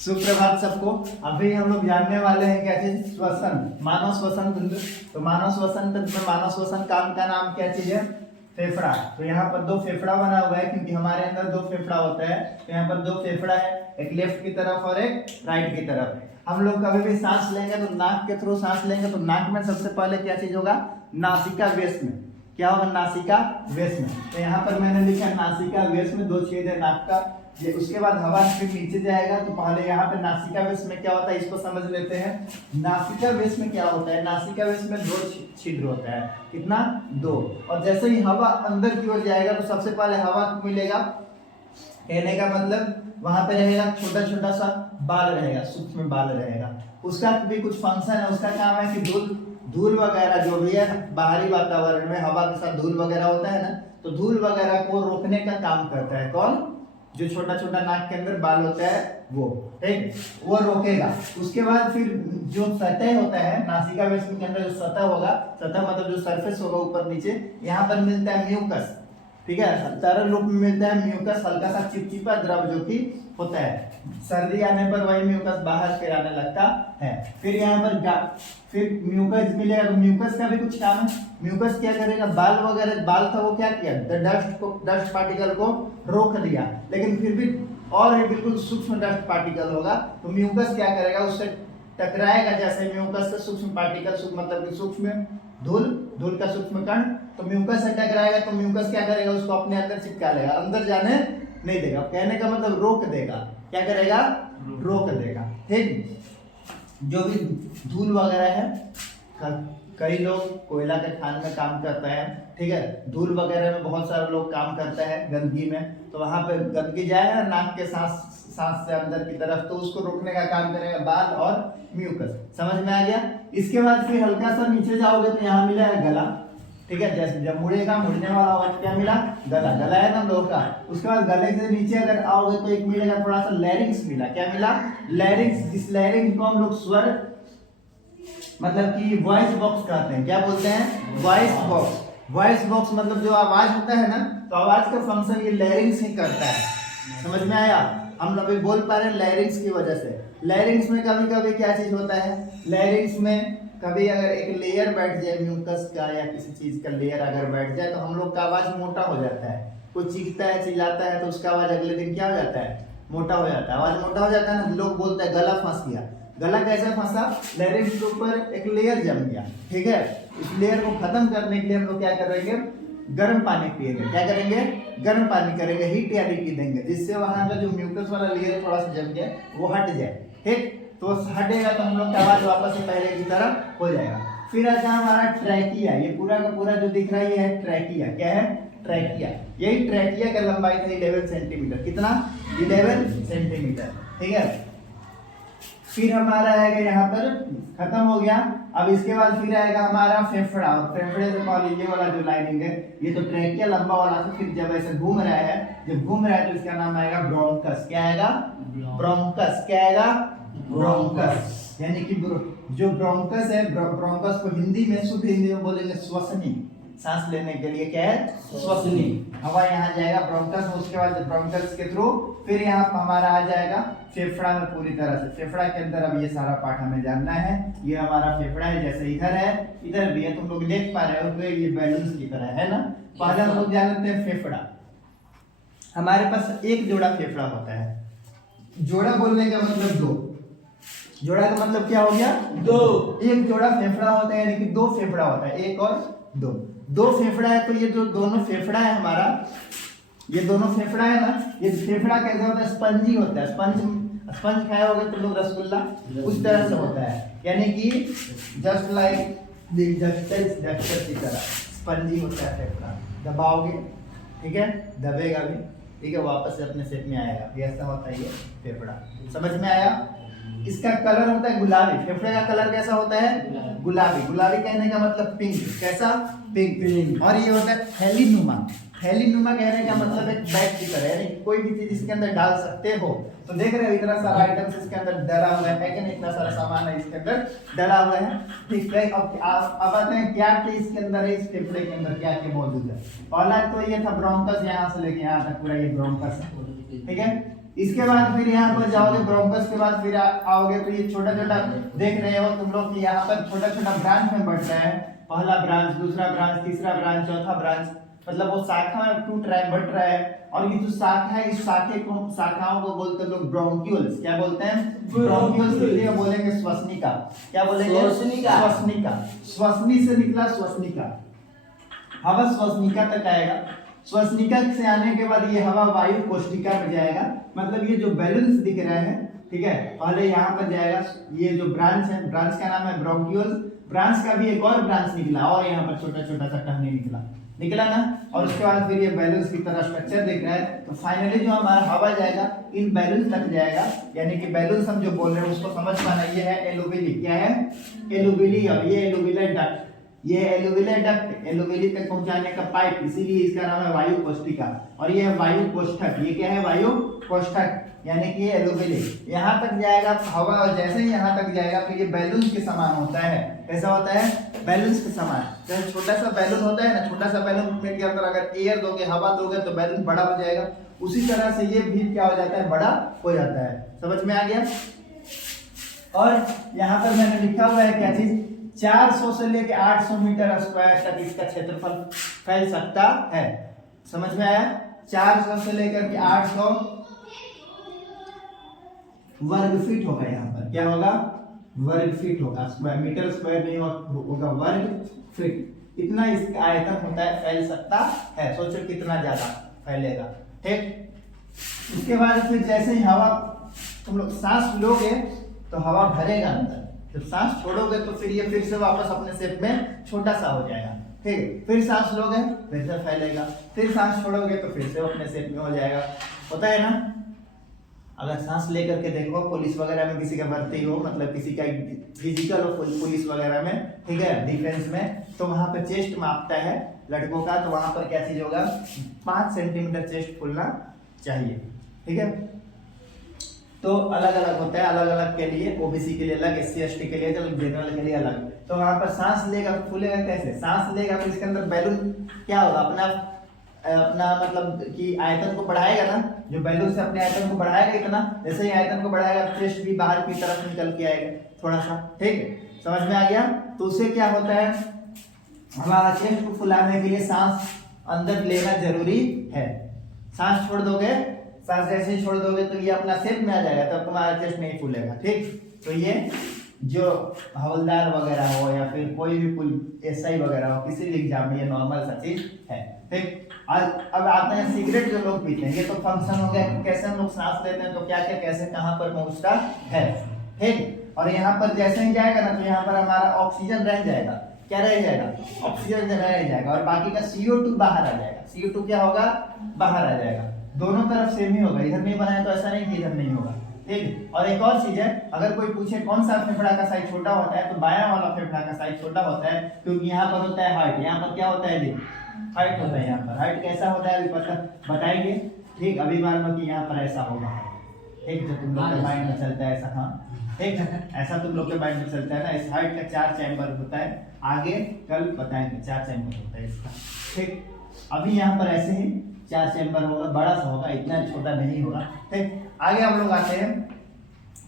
सुप्रभात सबको। अभी हम लोग जानने वाले हैं क्या चीज, श्वसन, मानव श्वसन तंत्र। तो मानव श्वसन तंत्र में मानव श्वसन काम का नाम क्या चीज है, फेफड़ा। तो यहाँ पर दो फेफड़ा बना हुआ है क्योंकि हमारे अंदर दो फेफड़ा होता है। तो यहाँ पर दो फेफड़ा है, एक लेफ्ट की तरफ और एक राइट की तरफ। हम लोग कभी भी सांस लेंगे तो नाक के थ्रू सांस लेंगे, तो नाक में सबसे पहले क्या चीज होगा, नासिका वेश में। क्या होगा, नासिका वेश में। तो यहाँ पर मैंने लिखा नासिका वेश में दो छेद है नाक का। ये उसके बाद हवा फिर नीचे जाएगा, तो पहले यहाँ पे नासिका वेश में क्या होता है इसको समझ लेते हैं। नासिका वेश में क्या होता है, नासिका वेश में दो छिद्र होता है। कितना, दो। और जैसे ही हवा अंदर की ओर जाएगा तो सबसे पहले हवा को मिलेगा, कहने का मतलब वहां पे रहेगा छोटा छोटा सा बाल रहेगा, सूक्ष्म बाल रहेगा। उसका भी कुछ फंक्शन है, उसका काम है कि धूल वगैरह जो भी है बाहरी वातावरण में हवा के साथ धूल वगैरह होता है ना, तो धूल वगैरह को रोकने का काम करता है। कौन, जो छोटा छोटा नाक के अंदर बाल होता है वो, ठीक, वो रोकेगा। उसके बाद फिर जो सतह होता है नासिका वेश के अंदर, जो सतह होगा, सतह मतलब जो सरफेस होगा ऊपर नीचे, यहाँ पर मिलता है म्यूकस। ठीक है, तरल रूप में मिलता है म्यूकस, हल्का सा चिपचिपा द्रव जो कि होता है। सर्दी आने पर वही म्यूकस बाहर फिर आने लगता है। फिर यहाँ पर फिर म्यूकस मिलेगा, तो म्यूकस का भी कुछ काम है। म्यूकस क्या करेगा, बाल वगैरह, बाल था वो क्या किया, डस्ट पार्टिकल को रोक दिया, लेकिन फिर भी और ही बिल्कुल सूक्ष्म डस्ट पार्टिकल होगा, तो म्यूकस क्या करेगा, उससे टकराएगा। जैसे म्यूकस से सूक्ष्म पार्टिकल, मतलब कि सूक्ष्म धूल का सूक्ष्म कण, तो म्यूकस से टकराएगा, तो म्यूकस क्या करेगा, उसको अपने अंदर चिपका लेगा, अंदर जाने नहीं देगा। कहने का मतलब रोक देगा। क्या करेगा, रोक देगा। ठीक, जो भी धूल वगैरह है, कई लोग कोयला के खान में काम करते हैं, ठीक है, धूल वगैरह में बहुत सारे लोग काम करते हैं, गंदगी में, तो वहां पे गंदगी जाएगा नाक के सांस से अंदर की तरफ, तो उसको रोकने का काम करेगा बाल और म्यूकस। समझ में आ गया। इसके बाद फिर हल्का सा नीचे जाओगे तो यहाँ मिला है गला। ठीक है, जैसे जब मुड़ेगा, मुड़ने वाला आवाज क्या मिला, गला। गला है ना लोग का। उसके बाद गले से नीचे अगर आओगे तो एक मिलेगा थोड़ा सा लैरिंक्स मिला। क्या मिला, लैरिंक्स। जिस लैरिंक्स को हम लोग स्वर, मतलब कि वॉइस बॉक्स कहते हैं। क्या बोलते हैं, वॉइस बॉक्स। वॉइस बॉक्स मतलब जो आवाज होता है ना, तो आवाज का फंक्शन ये लैरिंक्स ही करता है। समझ में आया। हम अभी बोल पा रहे हैं लैरिंक्स की वजह से। लैरिंक्स में कभी कभी क्या चीज होता है, लैरिंक्स में कभी अगर एक लेयर बैठ जाए म्यूकस का या किसी चीज का लेयर अगर बैठ जाए, तो हम लोग का आवाज मोटा हो जाता है। कोई चीखता है, चिल्लाता है, तो उसका आवाज अगले दिन क्या हो जाता है, मोटा हो जाता है। आवाज मोटा हो जाता है ना, लोग बोलते हैं गला फंस गया। गला कैसे फंसा, लैरिंक्स के ऊपर एक लेयर जम गया। ठीक है, इस लेयर को खत्म करने के लिए हम लोग क्या करेंगे, गर्म पानी पिएंगे। क्या करेंगे, गर्म पानी करेंगे, हीट यानी कि देंगे, जिससे वहां का जो म्यूकस वाला लेयर थोड़ा सा जम गया वो हट जाए। ठीक, तो हटेगा तो हम लोग का आवाज वापस से पहले की तरह हो जाएगा। फिर आता है हमारा ट्रैकिया। ये पूरा का पूरा जो दिख रहा है ये है ट्रैकिया। क्या है, ट्रैकिया। यही ट्रैकिया का लंबाई था 11 सेंटीमीटर। कितना, 11 सेंटीमीटर। ठीक है, फिर हमारा आएगा यहाँ पर, खत्म हो गया। अब इसके बाद फिर आएगा हमारा फेफड़ा। और फेफड़े से पहले ये वाला जो लाइनिंग है, ये तो ट्रैकिया लंबा वाला था। फिर जब ऐसे घूम रहा है, जब घूम रहा है तो इसका नाम आएगा ब्रोंकस। क्या आएगा, ब्रोंकस। क्या आएगा, ब्रोंकस। यानी कि जो ब्रोंकस है, ब्रोंकस को हिंदी में, शुद्ध हिंदी में बोलेंगे श्वसनी। सांस लेने के लिए क्या है, श्वसनी। हवा यहाँ जाएगा ब्रोंकस में, उसके बाद ब्रोंकस के थ्रू फिर यहाँ हमारा आ जाएगा फेफड़ा में पूरी तरह से। फेफड़ा के अंदर अब ये सारा पार्ट हमें जानना है। ये हमारा फेफड़ा है, जैसे इधर है इधर भी है, तुम लोग देख पा रहे हो तो ये बैलून्स की तरह है ना। पहले हम लोग जानते हैं फेफड़ा। हमारे पास एक जोड़ा फेफड़ा होता है। जोड़ा बोलने का मतलब दो। जोड़ा का मतलब क्या हो गया, दो। एक जोड़ा फेफड़ा होता है, यानी कि दो फेफड़ा होता है, एक और दो फेफड़ा है। तो ये जो दोनों फेफड़ा है हमारा, ये दोनों फेफड़ा है ना, ये फेफड़ा कैसा होता है, स्पंजी होता है। स्पंज खाया होगा तुम लोग, रसगुल्ला, उस तरह से होता है। यानी कि जस्ट लाइक जस्टर की तरह स्पंजी होता है फेफड़ा। दबाओगे, ठीक है, दबेगा भी, ठीक है, वापस से अपने शेप में आएगा। ये ऐसा होता है ये फेफड़ा। समझ में आया। इसका कलर होता है गुलाबी। फेफड़े का कलर कैसा होता है, गुलाबी। गुलाबी कहने का मतलब पिंक। कैसा, पिंक। और ये होता है थैलीनुमा। थैलीनुमा कहने का मतलब एक बैग की तरह, यानी कोई भी चीज इसके अंदर डाल सकते हो। तो देख रहे हो इतना सारा आइटम्स इसके अंदर डला हुआ है कि नहीं, इतना सारा सामान है इसके अंदर डला हुआ है। ठीक है, अब आते हैं क्या क्या इसके अंदर है, इस फेफड़े के अंदर क्या क्या मौजूद है। पहला तो ये था ब्रोंकस, यहाँ से लेके यहाँ तक पूरा ये ब्रोंकस है। ठीक है, इसके बाद फिर यहाँ पर जाओगे ब्रोंकस के बाद फिर आओगे तो ये छोटा छोटा देख रहे हो तुम लोग कि यहाँ पर छोटा छोटा ब्रांच में बढ़ रहा है। पहला ब्रांच, दूसरा ब्रांच, तीसरा ब्रांच, चौथा ब्रांच, मतलब वो शाखा में टूट रहा है, बढ़ रहा है। और ये जो शाखा है इस शाखाओं को बोलते हैं लोग ब्रोंक्यूल्स। क्या बोलते हैं? ब्रोंक्यूल्स के लिए बोलेंगे श्वसनिका। क्या बोलेंगे? श्वसनिका। श्वसनी से निकला श्वसनिका, हवा श्वसनिका तक आएगा। श्वसनिका से आने के बाद ये हवा वायु कोष्ठिका में जाएगा। मतलब ये जो बैलून्स दिख रहे हैं, ठीक है, पहले यहाँ पर जाएगा। ये जो ब्रांच है, ब्रांच का नाम है ब्रोंक्यूल्स। ब्रांच का भी एक और ब्रांच निकला और यहाँ पर छोटा छोटा सा टहनी निकला ना। और उसके बाद फिर ये बैलून्स की तरह स्ट्रक्चर दिख रहा है। तो फाइनली जो हमारा हवा जाएगा इन बैलून्स तक जाएगा। यानी कि बैलून्स हम जो बोल रहे हैं उसको समझ पाना। ये है एलुविली। क्या है? एलुविली। और ये एलुविलर डक्ट, ये एलुविलर डक्ट, एलुविली तक पहुंचाने का पाइप, इसीलिए इसका नाम है वायु कोष्ठिका। और ये है वायु कोष्ठक। ये क्या है? वायु कोष्ठक, यानी कि ये एलुविली। यहाँ तक जाएगा हवा, और जैसे ही यहाँ तक जाएगा तो ये बैलून के समान होता है। कैसा होता है? बैलून के समान। जैसे छोटा सा बैलून होता है ना, छोटा सा बैलून में के अंदर अगर एयर दोगे, हवा दोगे तो बैलून बड़ा हो जाएगा। उसी तरह से ये भी क्या हो जाता है? बड़ा हो जाता है। समझ में आ गया? और यहाँ पर मैंने लिखा हुआ है क्या चीज? 400 से लेके 800 मीटर स्क्वायर तक इसका क्षेत्रफल फैल सकता है। समझ में आया? 400 से लेकर के 800 वर्ग फीट होगा। यहाँ पर क्या होगा? वर्ग फीट होगा, स्क्वायर मीटर स्क्वायर नहीं होगा, वर्ग फीट। इतना इसका आयतन होता है, फैल सकता है। सोचो कितना ज्यादा फैलेगा। ठीक, उसके बाद फिर जैसे ही हवा तुम लोग सांस लोगे तो हवा भरेगा अंदर। जब सांस छोड़ोगे तो फिर ये फिर से वापस अपने शेप में छोटा सा हो जाएगा। ठीक है, फिर सांस लोगे फिर से फैलेगा, फिर सांस छोड़ोगे तो फिर से अपने शेप में हो जाएगा। होता है ना? अगर सांस लेकर के देखो, पुलिस वगैरह में किसी का भर्ती हो, मतलब किसी का फिजिकल हो पुलिस वगैरह में, ठीक है, डिफेंस में, तो वहां पर चेस्ट मापता है लड़कों का। तो वहां पर क्या चीज होगा? 5 सेंटीमीटर चेस्ट फूलना चाहिए। ठीक है, तो अलग अलग होता है, अलग अलग के लिए, ओबीसी के लिए अलग, एससी एसटी के लिए, जनरल के लिए अलग। तो वहां पर सांस लेगा तो फूलेगा कैसे? सांस लेगा तो इसके अंदर बैलून क्या होगा? अपना मतलब कि आयतन को बढ़ाएगा ना। जो बैलून से अपने आयतन को बढ़ाएगा इतना, जैसे ही आयतन को बढ़ाएगा चेस्ट भी बाहर की तरफ निकल के आएगा थोड़ा सा। ठीक है, समझ में आ गया? तो उससे क्या होता है? हमारा चेस्ट को फुलाने के लिए सांस अंदर लेना जरूरी है। सांस छोड़ दोगे, सांस जैसे ही छोड़ दोगे तो ये अपना शेप में आ जाएगा, तब तुम्हारा चेस्ट नहीं फूलेगा। ठीक, तो ये जो हवलदार वगैरह हो या फिर कोई भी एसआई वगैरह हो, किसी भी एग्जाम में ये नॉर्मल सा चीज है। ठीक, अब आते हैं सिगरेट जो लोग पीते हैं। ये तो फंक्शन हो गया, कैसे हम लोग सांस लेते हैं, तो क्या क्या कैसे कहाँ पर पहुंचता है। ठीक, और यहाँ पर जैसे ही जाएगा ना तो यहाँ पर हमारा ऑक्सीजन रह जाएगा। क्या रह जाएगा? ऑक्सीजन रह जाएगा, और बाकी का CO2 बाहर आ जाएगा। CO2 क्या होगा? बाहर आ जाएगा। दोनों तरफ सेम ही होगा, इधर नहीं बनाया तो ऐसा नहीं कि इधर नहीं होगा। ठीक, और एक और चीज है, अगर कोई पूछे कौन सा फेफड़ा का साइज छोटा होता है, तो बायां वाला फेफड़ा का साइज छोटा होता है, क्योंकि यहाँ पर होता है हाइट। यहाँ पर क्या होता है जी? हाइट होता है। यहाँ पर हाइट कैसा होता है अभी पता बताएंगे। ठीक, अभी मान लो कि यहाँ पर ऐसा होगा। ठीक, जो तुम लोग के माइंड में चलता है ऐसा। हाँ, ठीक, ऐसा तुम लोग के माइंड में चलता है ना। इस हाइट का 4 चैम्बर होता है, आगे कल बताएंगे 4 चैम्बर होता है इसका। ठीक, अभी यहाँ पर ऐसे ही 4 चैम्बर होगा, बड़ा सा होगा, इतना छोटा नहीं होगा। ठीक, आगे हम लोग आते हैं,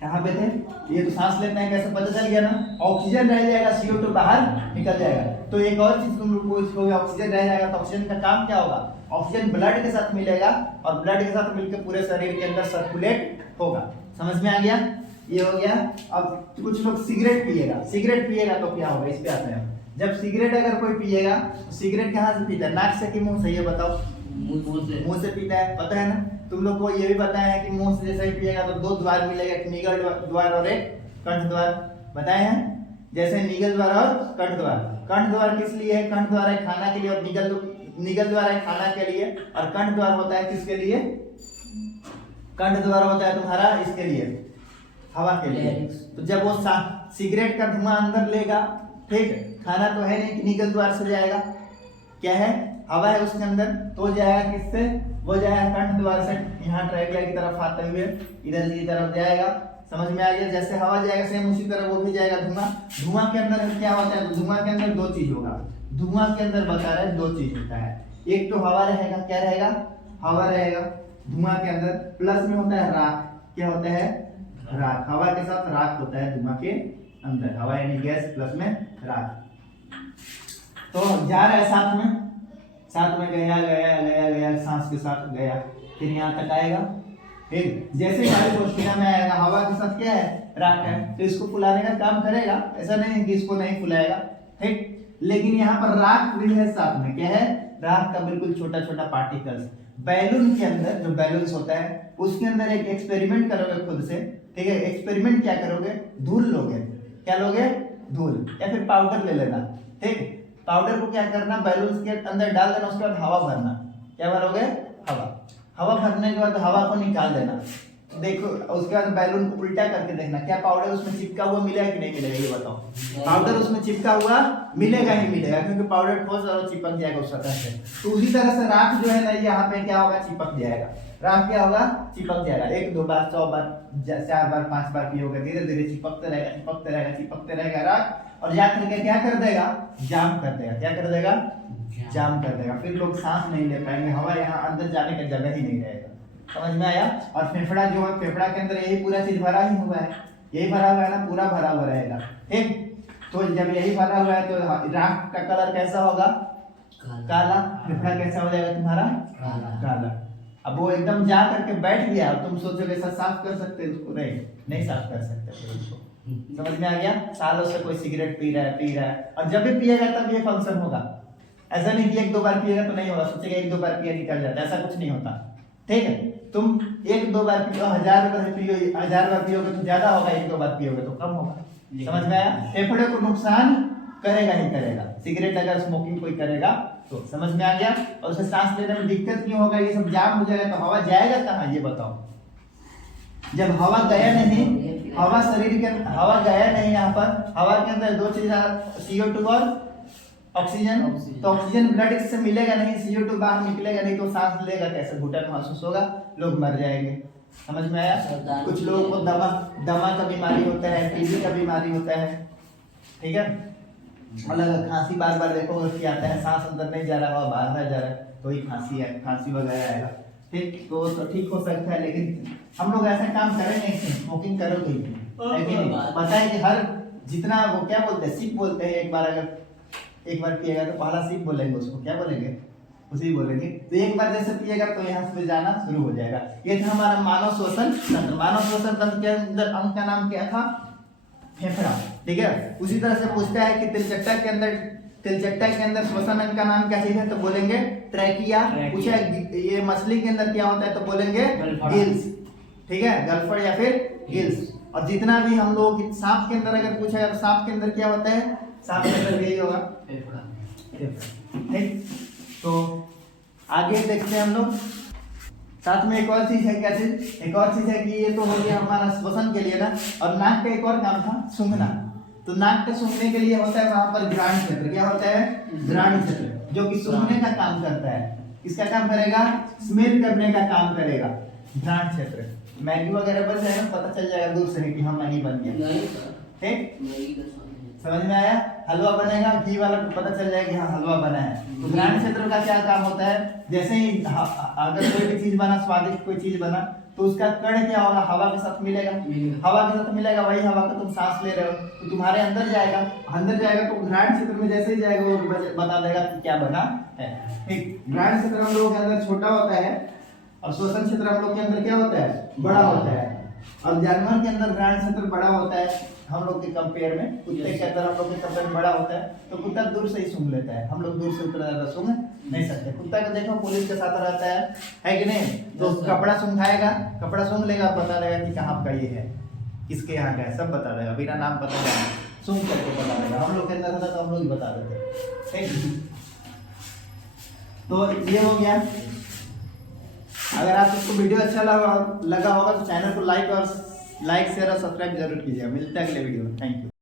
कहाँ पे थे? ये तो सांस लेते हैं, कैसे पता चल गया ना? ऑक्सीजन रह जाएगा, CO2 बाहर निकल जाएगा। तो एक और चीज तुम लोग पूछोगे, ऑक्सीजन रह जाएगा तो ऑक्सीजन का काम क्या होगा? ऑक्सीजन ब्लड के साथ मिलेगा, और ब्लड के साथ मिलकर पूरे शरीर के अंदर सर्कुलेट होगा। समझ में आ गया? ये हो गया। अब कुछ लोग सिगरेट पिएगा तो क्या होगा? इस पे आते हैं। जब सिगरेट अगर कोई पिएगा तो सिगरेट कहाँ से पीता है? नाक से कि मुंह से? ये बताओ। मुंह से पीता है, पता है ना? तुम लोग को ये भी पता है कि मुंह से जैसे ही पिएगा तो 2 द्वार मिलेगा, एक निगल द्वार और एक कंठ द्वार। बताए हैं? जैसे निगल द्वार और कंठ द्वार। कंठ द्वार किस लिए है? कंठ द्वार है खाना के लिए, और निगल द्वार है खाना के लिए, और कंठ द्वार होता है किसके लिए? कंठ द्वार होता है तुम्हारा इसके लिए, हवा के लिए। तो जब वो सिगरेट का धुआं अंदर लेगा, ठीक, खाना तो है नहीं, निगल द्वार से जाएगा, क्या है? हवा है उसके अंदर, तो जाएगा किससे? वो जाएगा कंठ द्वार से। यहाँ ट्रायंगल की तरफ आते हुए इधर की तरफ जाएगा। समझ में आ गया? जैसे हवा जाएगा सेम उसी तरह वो भी जाएगा धुआं। धुआं के अंदर क्या होता है? धुआं के अंदर 2 चीज होगा। धुआं के अंदर बता रहे 2 चीज होता है। एक तो हवा रहेगा, क्या रहेगा? हवा रहेगा, धुआं के अंदर प्लस में होता है राख। क्या होता है? राख। हवा के साथ राख होता है धुआं के अंदर, हवा यानी गैस प्लस में राख। तो जा रहा है साथ में गया गया गया गया, सांस के साथ गया, फिर यहाँ तक आएगा। ठीक, जैसे गाड़ी पहुंचना में आएगा, हवा के साथ क्या है? राख है, तो इसको फुलाने का काम करेगा, ऐसा नहीं है कि इसको नहीं फुलाएगा। ठीक, लेकिन यहाँ पर राख भी है साथ में। क्या है? राख का बिल्कुल छोटा छोटा पार्टिकल्स। बैलून के अंदर जो बैलून्स होता है उसके अंदर एक एक्सपेरिमेंट करोगे खुद से। ठीक है, एक्सपेरिमेंट क्या करोगे? धूल लोगे। क्या लोगे? धूल, या फिर पाउडर ले लेना। ठीक, पाउडर को क्या करना? बैलून के अंदर डाल देना, उसके बाद हवा भरना। क्या भरोगे? हवा। हवा भरने के बाद हवा को निकाल देना। देखो, उसके बाद बैलून को उल्टा करके देखना, क्या पाउडर उसमें चिपका हुआ मिलेगा कि नहीं मिलेगा? ये बताओ। पाउडर उसमें चिपका हुआ मिलेगा ही मिलेगा, क्योंकि पाउडर ठोस और चिपक जाएगा उस सतह से। तो उसी तरह से राख जो है ना, यहाँ पे क्या होगा? चिपक जाएगा। राख क्या होगा? चिपक जाएगा। 1 2 बार 100 बार 4 बार 5 बार पियोगे, धीरे धीरे चिपकते रहेगा राख, और जा करके क्या कर देगा? जाम कर देगा। क्या कर देगा? जाम कर देगा। फिर लोग सांस नहीं ले पाएंगे, हवा यहाँ अंदर जाने का जगह ही नहीं रहेगा। समझ में आया? और फेफड़ा जो है, फेफड़ा के अंदर यही पूरा चीज भरा ही हुआ है, यही भरा हुआ है ना, पूरा भरा हुआ रहेगा। ठीक, तो जब यही भरा हुआ है तो राख का कलर कैसा होगा? काला। फेफड़ा कैसा हो जाएगा तुम्हारा? काला। अब वो एकदम जा करके बैठ गया, अब तुम सोचोगे सर साफ कर सकते उसको? नहीं साफ कर सकते फिर उसको। समझ में आ गया? सालों से कोई सिगरेट पी रहा है, और जब भी पिएगा तब ये फंक्शन होगा। ऐसा नहीं कि 1 2 बार पिएगा तो नहीं होगा, सोचेगा 1 2 बार पिया निकल जाता है, ऐसा कुछ नहीं होता। ठीक है, तुम 1 2 बार पियो, 1000 बार पियो, 1000 बार पियोगे तो ज्यादा होगा, 1 2 बार पियोगे तो कम होगा। समझ में आया? फेफड़े को नुकसान करेगा ही करेगा सिगरेट, अगर स्मोकिंग कोई करेगा तो। समझ में आ गया? और उसे सांस लेने में दिक्कत क्यों होगा? ये सब जाम हो जाएगा, तो हवा जाएगा कहाँ? ये बताओ। जब हवा गया नहीं, हवा शरीर के हवा गया नहीं, यहाँ पर हवा के अंदर 2 चीज, CO2 और ऑक्सीजन। तो ऑक्सीजन ब्लड से मिलेगा नहीं, CO2 बाहर निकलेगा नहीं, तो सांस लेगा कैसे? घुटन महसूस होगा, लोग मर जाएंगे। समझ में आया? कुछ लोगों को दमा का बीमारी होता है, टीबी का बीमारी होता है। ठीक है, अलग खांसी बार बार देखोगे कि आता है, सांस अंदर नहीं जा रहा, बाहर जा रहा है, तो ही खांसी है, खांसी वगैरह आएगा। ठीक, तो ठीक हो सकता है, लेकिन हम लोग ऐसा काम करेंगे, स्मोकिंग करोगे नहीं। पता है कि हर जितना वो क्या बोलते हैं, सिप बोलते हैं, एक बार पिएगा तो पहला सिप बोलेंगे, उसको क्या बोलेंगे? उसी बोलेंगे। तो एक बार जैसे पिएगा तो यहाँ से जाना शुरू हो जाएगा। ये था हमारा मानव श्वसन तंत्र। मानव श्वसन तंत्र के अंदर अंग का नाम क्या था? फेफड़ा। ठीक है, उसी तरह से पूछता है कि तिलचट्टा के अंदर श्वसन अंग का नाम क्या चीज है? तो बोलेंगे ट्रैकिया। पूछा ये मछली के अंदर क्या होता है? तो बोलेंगे गिल्स। ठीक है, गलफड़ या फिर गिल्स। और जितना भी हम लोग सांप के अंदर अगर पूछा तो सांप के अंदर क्या होता है? सांप के अंदर यही होगा, फेफड़ा। ठीक, तो आगे देखते हैं हम लोग। साथ में एक और चीज है, क्या चीज? एक और चीज है कि ये तो हो गया हमारा श्वसन के लिए ना, और नाक का एक और काम था, सूंघना। तो नाक के सूंघने के लिए होता है वहां पर घ्राण क्षेत्र। क्या होता है? घ्राण क्षेत्र, जो कि सूंघने का काम करता है। किसका काम करेगा? स्मेल करने का काम करेगा घ्राण क्षेत्र। मैगी वगैरह बन जाएगा, पता चल जाएगा दूर से कि हम मैगी बन गया। ठीक, समझ में आया? हलवा बनेगा, घी वाला को पता चल जाएगा कि हाँ हलवा बना है। तो घ्राण क्षेत्र का क्या काम होता है? जैसे ही अगर कोई भी चीज बना, स्वादिष्ट कोई चीज बना, तो उसका कण क्या होगा? हवा के साथ मिलेगा। हवा के साथ मिलेगा, वही हवा को तुम सांस ले रहे हो तो तुम्हारे अंदर जाएगा तो घ्राण क्षेत्र में जैसे ही जाएगा वो बता देगा कि क्या बना है। ठीक, घ्राण क्षेत्र हम लोगों के अंदर छोटा होता है, और श्वसन क्षेत्र हम लोग के अंदर क्या होता है? बड़ा होता है। और जानवर के अंदर घ्राण क्षेत्र बड़ा होता है हम लोग के कंपेयर में। कुत्ते के अंदर हम लोग के कंपेयर में बड़ा होता है, तो कुत्ता दूर से ही सूंघ लेता है, हम लोग दूर से उतना ज्यादा सूंघ नहीं सकते। कुत्ता को देखो पुलिस के साथ रहता है कि नहीं? तो कपड़ा सूंघाएगा, कपड़ा सूंघ लेगा, बता देगा कि कहाँ का ये है, किसके यहाँ का है, सब बता देगा, बिना नाम पता देगा, सूंघ करके बता देगा। हम लोग के अंदर होता तो हम लोग ही बता देते। ठीक, तो ये हो गया। अगर आपको वीडियो अच्छा लगा होगा तो चैनल को लाइक शेयर और सब्सक्राइब जरूर कीजिएगा। मिलते हैं अगले वीडियो में। Thank you.